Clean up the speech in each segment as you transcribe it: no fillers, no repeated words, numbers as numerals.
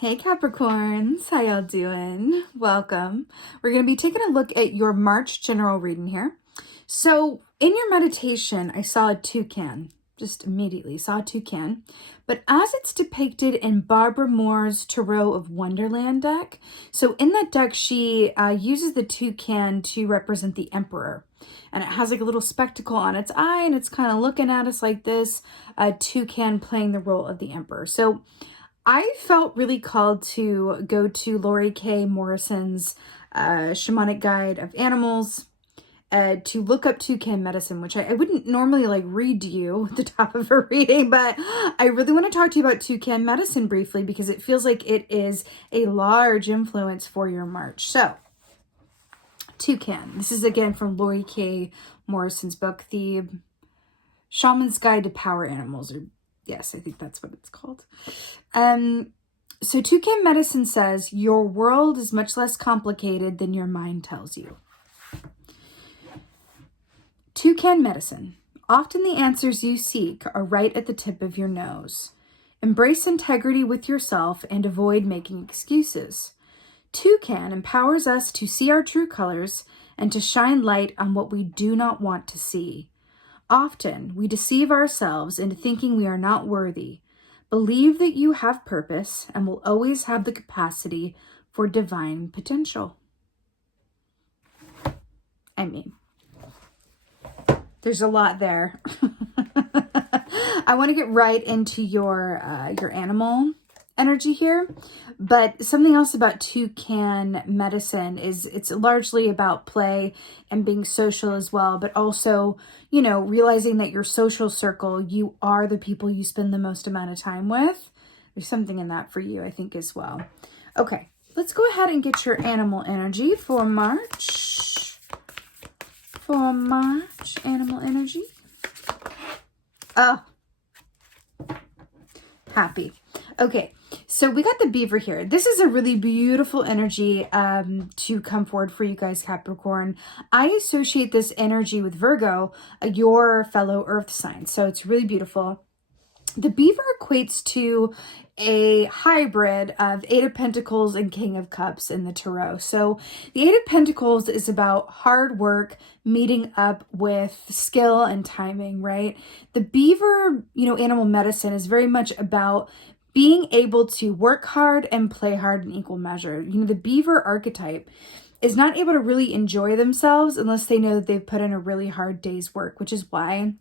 Hey Capricorns, how y'all doing? Welcome. We're going to be taking a look at your March general reading here. So in your meditation, I saw a toucan, just immediately saw a toucan. But as it's depicted in Barbara Moore's Tarot of Wonderland deck, so in that deck, she uses the toucan to represent the emperor. And it has like a little spectacle on its eye, and it's kind of looking at us like this, a toucan playing the role of the emperor. So I felt really called to go to Lori K. Morrison's Shamanic Guide of Animals to look up toucan medicine, which I wouldn't normally like read to you at the top of a reading, but I really want to talk to you about toucan medicine briefly because it feels like it is a large influence for your March. So, toucan. This is again from Lori K. Morrison's book, The Shaman's Guide to Power Animals, or yes, I think that's what it's called. So toucan medicine says, your world is much less complicated than your mind tells you. Toucan medicine. Often the answers you seek are right at the tip of your nose. Embrace integrity with yourself and avoid making excuses. Toucan empowers us to see our true colors and to shine light on what we do not want to see. Often, we deceive ourselves into thinking we are not worthy. Believe that you have purpose and will always have the capacity for divine potential. I mean, there's a lot there. I want to get right into your animal energy here, but something else about toucan medicine is it's largely about play and being social as well, but also, you know, realizing that your social circle, you are the people you spend the most amount of time with. There's something in that for you, I think, as well. Okay, let's go ahead and get your animal energy for March. For March, animal energy. Oh, happy. Okay, so we got the beaver here. This is a really beautiful energy to come forward for you guys, Capricorn. I associate this energy with Virgo, your fellow earth sign. So it's really beautiful. The beaver equates to a hybrid of Eight of Pentacles and King of Cups in the Tarot. So the Eight of Pentacles is about hard work, meeting up with skill and timing, right? The beaver, animal medicine is very much about being able to work hard and play hard in equal measure. The beaver archetype is not able to really enjoy themselves unless they know that they've put in a really hard day's work, which is why,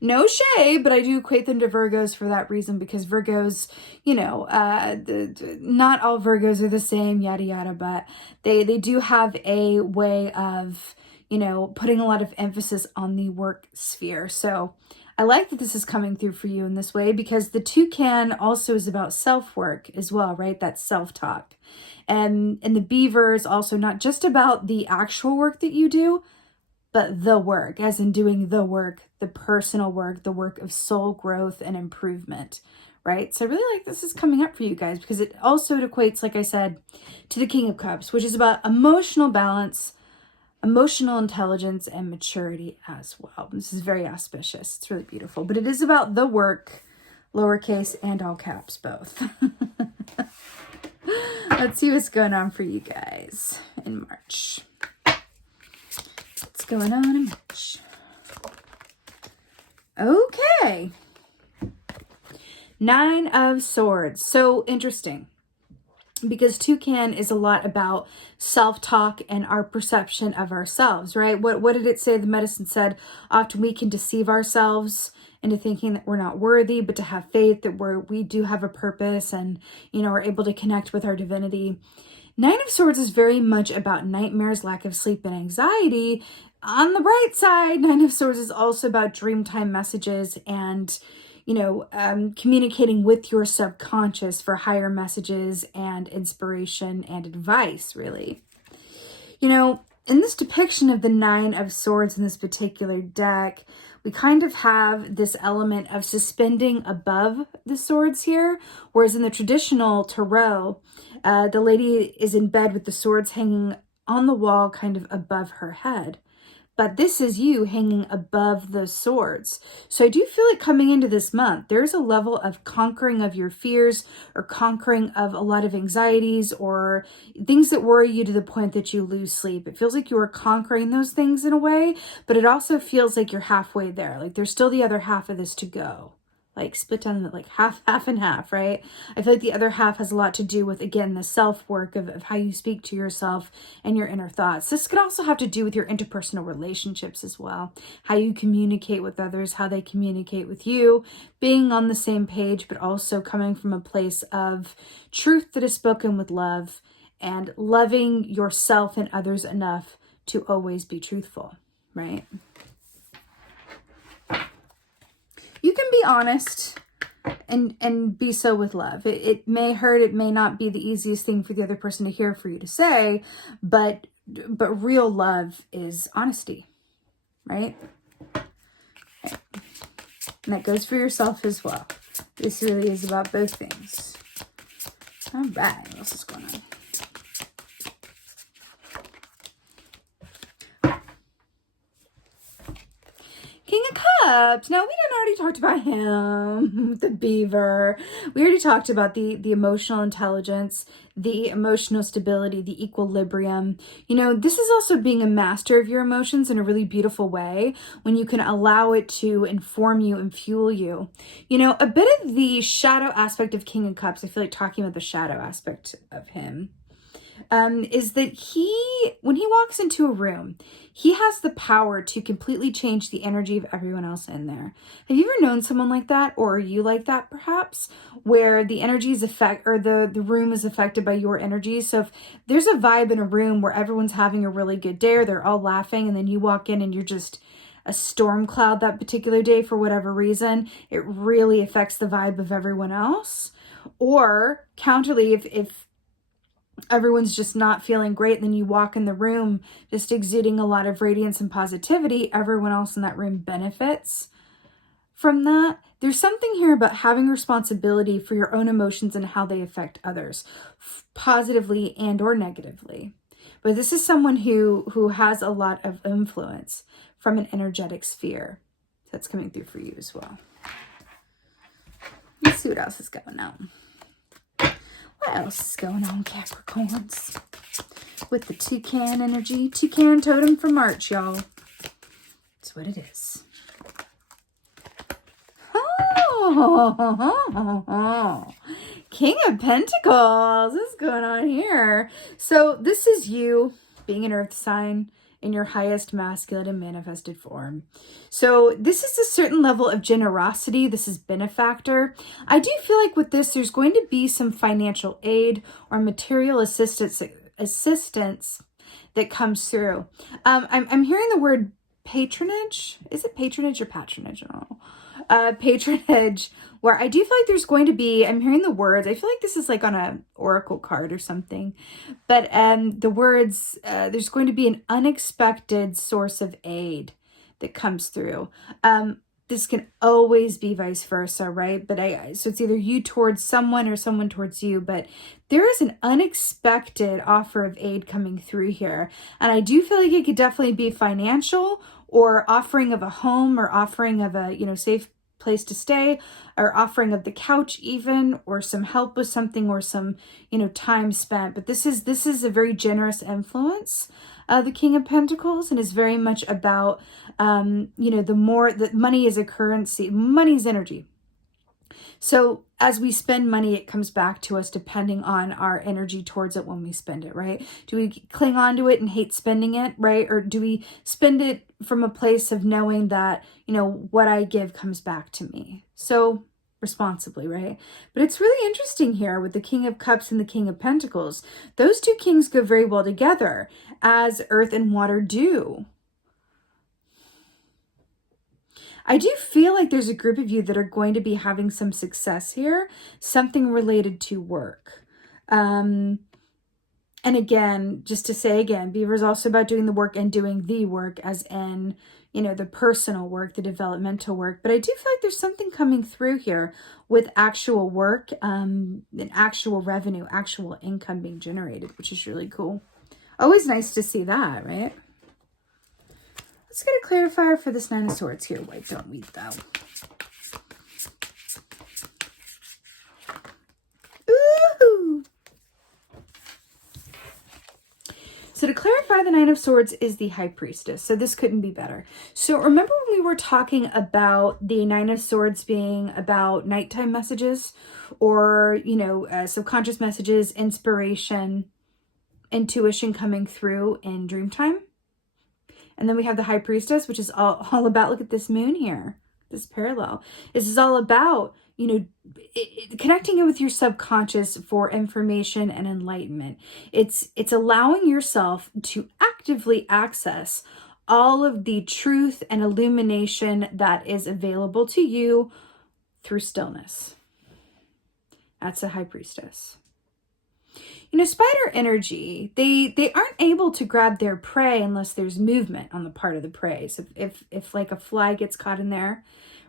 no shade, but I do equate them to Virgos for that reason, because Virgos, not all Virgos are the same, yada, yada, but they do have a way of, putting a lot of emphasis on the work sphere. So I like that this is coming through for you in this way, because the toucan also is about self-work as well, right? That's self-talk. And the beaver is also not just about the actual work that you do, but the work, as in doing the work, the personal work, the work of soul growth and improvement, right? So I really like this is coming up for you guys, because it also equates, like I said, to the King of Cups, which is about emotional balance, emotional intelligence, and maturity as well. This is very auspicious. It's really beautiful, but it is about the work, lowercase and all caps, both. Let's see what's going on for you guys in March. What's going on in March? Okay. Nine of Swords. So interesting, because toucan is a lot about self-talk and our perception of ourselves, right? What did it say? The medicine said, often we can deceive ourselves into thinking that we're not worthy, but to have faith that we do have a purpose and, are able to connect with our divinity. Nine of Swords is very much about nightmares, lack of sleep, and anxiety. On the bright side, Nine of Swords is also about dreamtime messages and, communicating with your subconscious for higher messages and inspiration and advice, really. In this depiction of the Nine of Swords in this particular deck, we kind of have this element of suspending above the swords here, whereas in the traditional tarot, the lady is in bed with the swords hanging on the wall kind of above her head. But this is you hanging above those swords. So I do feel like coming into this month, there's a level of conquering of your fears or conquering of a lot of anxieties or things that worry you to the point that you lose sleep. It feels like you are conquering those things in a way, but it also feels like you're halfway there. Like there's still the other half of this to go. Like split down like half and half, right? I feel like the other half has a lot to do with, again, the self-work of how you speak to yourself and your inner thoughts. This could also have to do with your interpersonal relationships as well. How you communicate with others, how they communicate with you, being on the same page, but also coming from a place of truth that is spoken with love and loving yourself and others enough to always be truthful, right? You can be honest and be so with love. It may hurt. It may not be the easiest thing for the other person to hear for you to say, but real love is honesty, right? And that goes for yourself as well. This really is about both things. All right, what else is going on? King of Cups. Now, we didn't already talked about him, the beaver. We already talked about the emotional intelligence, the emotional stability, the equilibrium. You know, this is also being a master of your emotions in a really beautiful way when you can allow it to inform you and fuel you. You know, a bit of the shadow aspect of King of Cups, I feel like talking about the shadow aspect of him, is that when he walks into a room, he has the power to completely change the energy of everyone else in there. Have you ever known someone like that, or are you like that perhaps, where the energy is the room is affected by your energy? So if there's a vibe in a room where everyone's having a really good day or they're all laughing, and then you walk in and you're just a storm cloud that particular day for whatever reason, it really affects the vibe of everyone else. Or counterly, if everyone's just not feeling great, and then you walk in the room just exuding a lot of radiance and positivity, everyone else in that room benefits from that. There's something here about having responsibility for your own emotions and how they affect others, positively and or negatively. But this is someone who has a lot of influence from an energetic sphere. That's coming through for you as well. Let's see what else is going on. What else is going on, Capricorns? With the Toucan energy. Toucan totem for March, y'all. That's what it is. Oh, King of Pentacles. What's going on here? So this is you being an earth sign in your highest masculine and manifested form. So this is a certain level of generosity. This is benefactor. I do feel like with this, there's going to be some financial aid or material assistance that comes through. I'm hearing the word patronage. Is it patronage or patronage? I don't know. Patronage, where I do feel like there's going to be, I'm hearing the words, I feel like this is like on a oracle card or something, but the words, there's going to be an unexpected source of aid that comes through. This can always be vice versa, right? But so it's either you towards someone or someone towards you, but there is an unexpected offer of aid coming through here. And I do feel like it could definitely be financial, or offering of a home, or offering of a, safe place to stay, or offering of the couch even, or some help with something, or some, time spent. But this is a very generous influence, the King of Pentacles, and is very much about, the more that money is a currency, money's energy. So as we spend money, it comes back to us depending on our energy towards it when we spend it, right? Do we cling on to it and hate spending it, right? Or do we spend it from a place of knowing that, what I give comes back to me? So responsibly, right? But it's really interesting here with the King of Cups and the King of Pentacles. Those two kings go very well together, as earth and water do. I do feel like there's a group of you that are going to be having some success here, something related to work. And again, just to say again, Beaver is also about doing the work and doing the work, as in, the personal work, the developmental work. But I do feel like there's something coming through here with actual work, and actual revenue, actual income being generated, which is really cool. Always nice to see that, right? Let's get a clarifier for this Nine of Swords here. White don't weep though. Ooh! So to clarify, the Nine of Swords is the High Priestess. So this couldn't be better. So remember when we were talking about the Nine of Swords being about nighttime messages or, you know, subconscious messages, inspiration, intuition coming through in dream time? And then we have the High Priestess, which is all about, look at this moon here, this parallel. This is all about, you know, connecting it with your subconscious for information and enlightenment. It's allowing yourself to actively access all of the truth and illumination that is available to you through stillness. That's a High Priestess. You know, spider energy, they aren't able to grab their prey unless there's movement on the part of the prey. So if like a fly gets caught in there,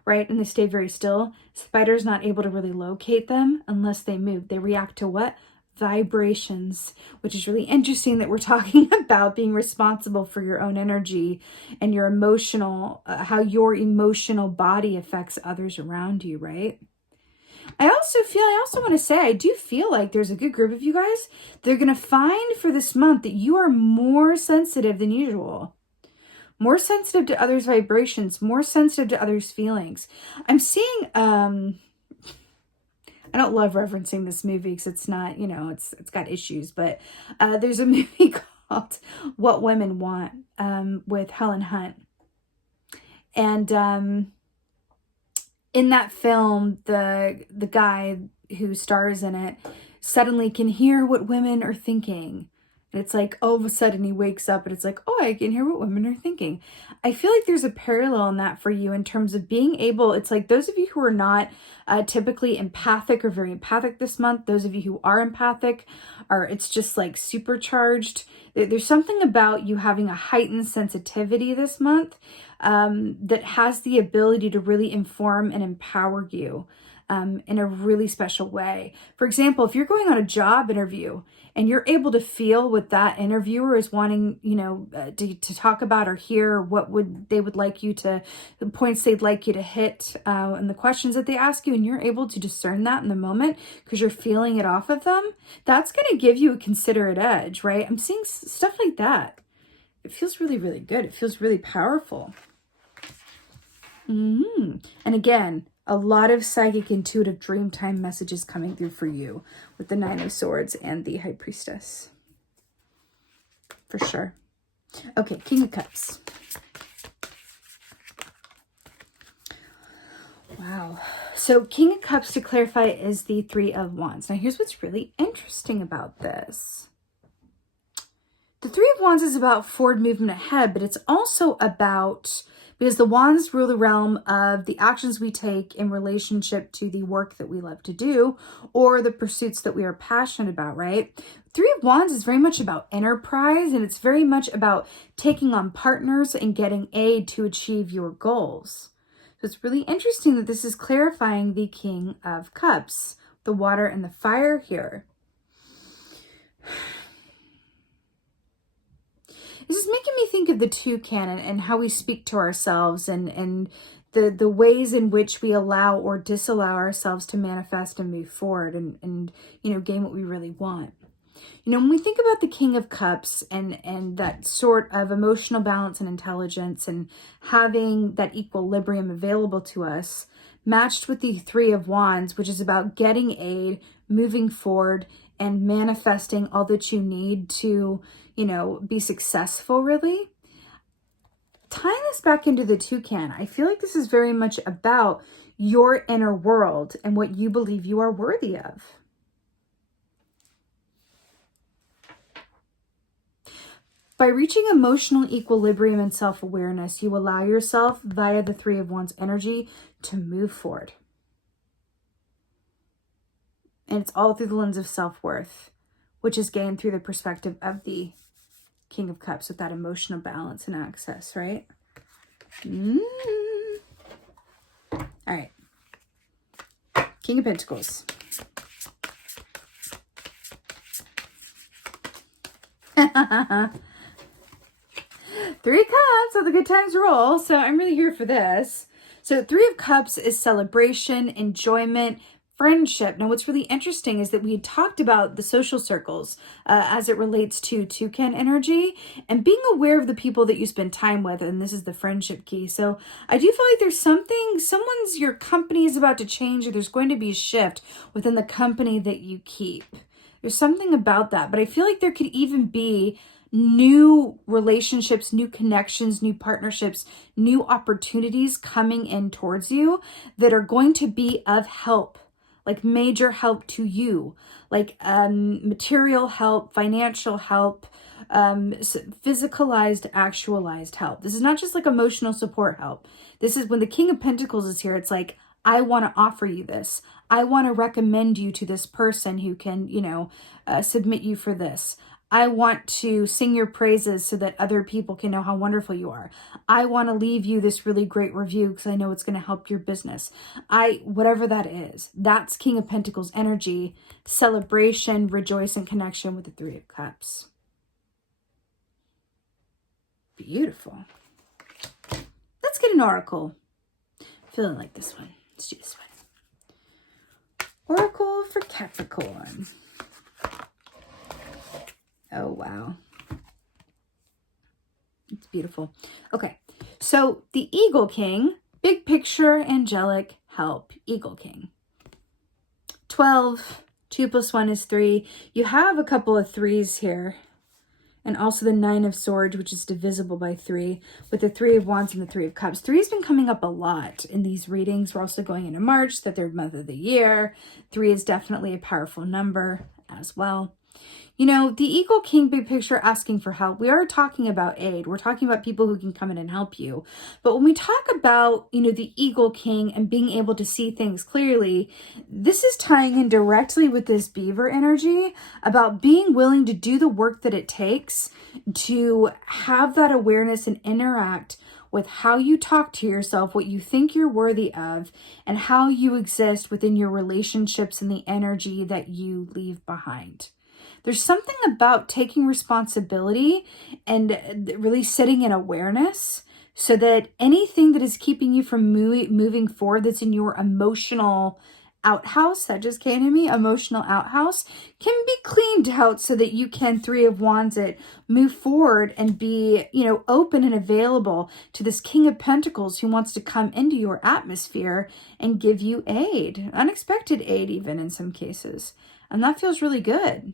right, and they stay very still, spider's not able to really locate them unless they move. They react to what? Vibrations, which is really interesting that we're talking about being responsible for your own energy and your emotional, how your emotional body affects others around you, right? I also want to say, I do feel like there's a good group of you guys. They're going to find for this month that you are more sensitive than usual. More sensitive to others' vibrations, more sensitive to others' feelings. I'm seeing, I don't love referencing this movie because it's not, you know, it's got issues, but there's a movie called What Women Want with Helen Hunt. And in that film, the guy who stars in it suddenly can hear what women are thinking. And it's like, all of a sudden he wakes up and it's like, oh, I can hear what women are thinking. I feel like there's a parallel in that for you in terms of being able, it's like those of you who are not typically empathic or very empathic this month, those of you who are empathic, it's just like supercharged. There's something about you having a heightened sensitivity this month that has the ability to really inform and empower you in a really special way. For example, if you're going on a job interview and you're able to feel what that interviewer is wanting, you know, to talk about or hear, what they would like you to, the points they'd like you to hit, and the questions that they ask you, and you're able to discern that in the moment because you're feeling it off of them, that's going to give you a considerate edge, right? I'm seeing stuff like that. It feels really, really good. It feels really powerful. And again, a lot of psychic, intuitive, dreamtime messages coming through for you with the Nine of Swords and the High Priestess. For sure. Okay, King of Cups. Wow. So King of Cups, to clarify, is the Three of Wands. Now, here's what's really interesting about this. The Three of Wands is about forward movement ahead, but it's also about, because the wands rule the realm of the actions we take in relationship to the work that we love to do or the pursuits that we are passionate about, right? Three of Wands is very much about enterprise, and it's very much about taking on partners and getting aid to achieve your goals. So it's really interesting that this is clarifying the King of Cups, the water and the fire here. This is making me think of the Toucan and how we speak to ourselves and the ways in which we allow or disallow ourselves to manifest and move forward and you know, gain what we really want. You know, when we think about the King of Cups and that sort of emotional balance and intelligence and having that equilibrium available to us, matched with the Three of Wands, which is about getting aid, moving forward, and manifesting all that you need to, you know, be successful, really. Tying this back into the Toucan, I feel like this is very much about your inner world and what you believe you are worthy of. By reaching emotional equilibrium and self-awareness, you allow yourself, via the Three of Wands energy, to move forward. And it's all through the lens of self-worth, which is gained through the perspective of the King of Cups with that emotional balance and access, right? All right. King of Pentacles. Three of Cups, so the good times roll. So I'm really here for this. So Three of Cups is celebration, enjoyment, friendship. Now, what's really interesting is that we had talked about the social circles as it relates to Toucan energy and being aware of the people that you spend time with. And this is the friendship key. So I do feel like there's something, your company is about to change, or there's going to be a shift within the company that you keep. There's something about that. But I feel like there could even be new relationships, new connections, new partnerships, new opportunities coming in towards you that are going to be of help, like major help to you, like material help, financial help, physicalized, actualized help. This is not just like emotional support help. This is when the King of Pentacles is here. It's like, I want to offer you this. I want to recommend you to this person who can, submit you for this. I want to sing your praises so that other people can know how wonderful you are. I want to leave you this really great review because I know it's going to help your business. Whatever that is, that's King of Pentacles energy, celebration, rejoice, and connection with the Three of Cups. Beautiful. Let's get an oracle. Feeling like this one. Let's do this one. Oracle for Capricorn. Oh, wow. It's beautiful. Okay, so the Eagle King, big picture, angelic help, Eagle King. 12, 2 + 1 is 3. You have a couple of 3s here. And also the 9 of Swords, which is divisible by 3, with the 3 of Wands and the 3 of Cups. 3 has been coming up a lot in these readings. We're also going into March, the 3rd month of the year. 3 is definitely a powerful number as well. The Eagle King, big picture, asking for help. We are talking about aid. We're talking about people who can come in and help you. But when we talk about, the Eagle King and being able to see things clearly, this is tying in directly with this beaver energy about being willing to do the work that it takes to have that awareness and interact with how you talk to yourself, what you think you're worthy of, and how you exist within your relationships and the energy that you leave behind. There's something about taking responsibility and really sitting in awareness so that anything that is keeping you from moving forward that's in your emotional outhouse, that just came to me, emotional outhouse, can be cleaned out so that you can 3 of Wands it, move forward and be, open and available to this King of Pentacles who wants to come into your atmosphere and give you aid, unexpected aid even in some cases. And that feels really good.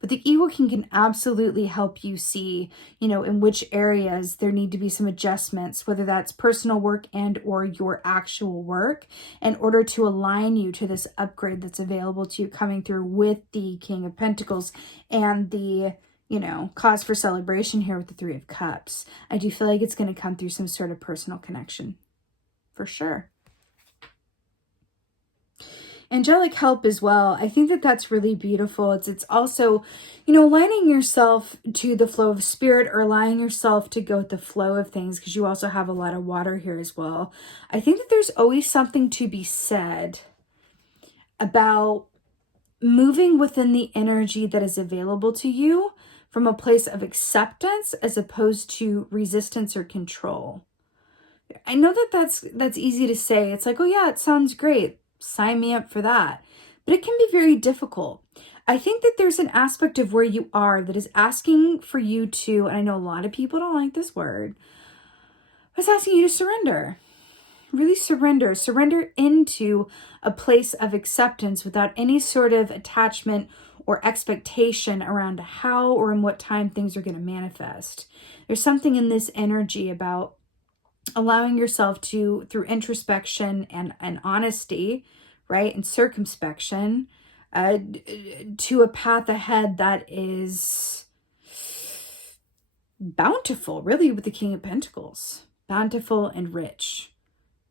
But the Eagle King can absolutely help you see, in which areas there need to be some adjustments, whether that's personal work and or your actual work, in order to align you to this upgrade that's available to you coming through with the King of Pentacles and the, cause for celebration here with the 3 of Cups. I do feel like it's going to come through some sort of personal connection, for sure. Angelic help as well. I think that that's really beautiful. It's also, aligning yourself to the flow of spirit or allowing yourself to go with the flow of things, because you also have a lot of water here as well. I think that there's always something to be said about moving within the energy that is available to you from a place of acceptance as opposed to resistance or control. I know that that's easy to say. It's like, oh yeah, it sounds great. Sign me up for that. But it can be very difficult. I think that there's an aspect of where you are that is asking for you to, and I know a lot of people don't like this word, but it's asking you to surrender. Really surrender. Surrender into a place of acceptance without any sort of attachment or expectation around how or in what time things are going to manifest. There's something in this energy about allowing yourself to, through introspection and honesty, right, and circumspection, to a path ahead that is bountiful, really, with the King of Pentacles. Bountiful and rich.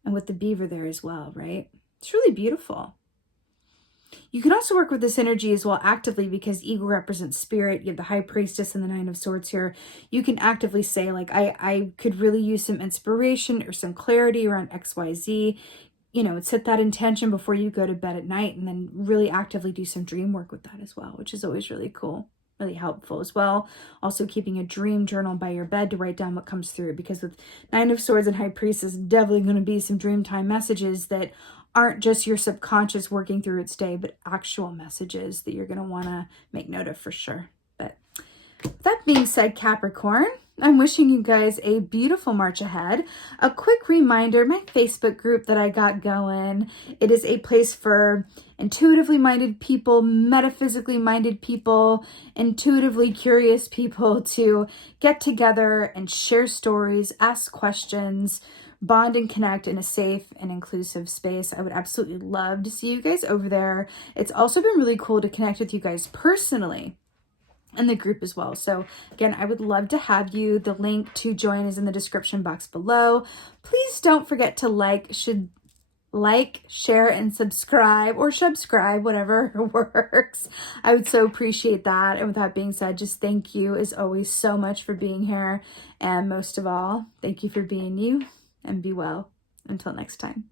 And with the beaver there as well, right? It's really beautiful. You can also work with this energy as well actively, because eagle represents spirit. You have the High Priestess and the 9 of Swords here. You can actively say, like, I could really use some inspiration or some clarity around XYZ. Set that intention before you go to bed at night, and then really actively do some dream work with that as well, which is always really cool. really helpful as well. Also keeping a dream journal by your bed to write down what comes through, because with Nine of Swords and High Priestess, definitely going to be some dreamtime messages that aren't just your subconscious working through its day, but actual messages that you're going to want to make note of for sure. But that being said, Capricorn, I'm wishing you guys a beautiful March ahead. A quick reminder, my Facebook group that I got going, it is a place for intuitively minded people, metaphysically minded people, intuitively curious people to get together and share stories, ask questions, bond and connect in a safe and inclusive space. I would absolutely love to see you guys over there. It's also been really cool to connect with you guys personally in the group as well. So again, I would love to have you. The link to join is in the description box below. Please don't forget to like, share, and subscribe, or subscribe, whatever works. I would so appreciate that. And with that being said, just thank you as always so much for being here. And most of all, thank you for being you, and be well. Until next time.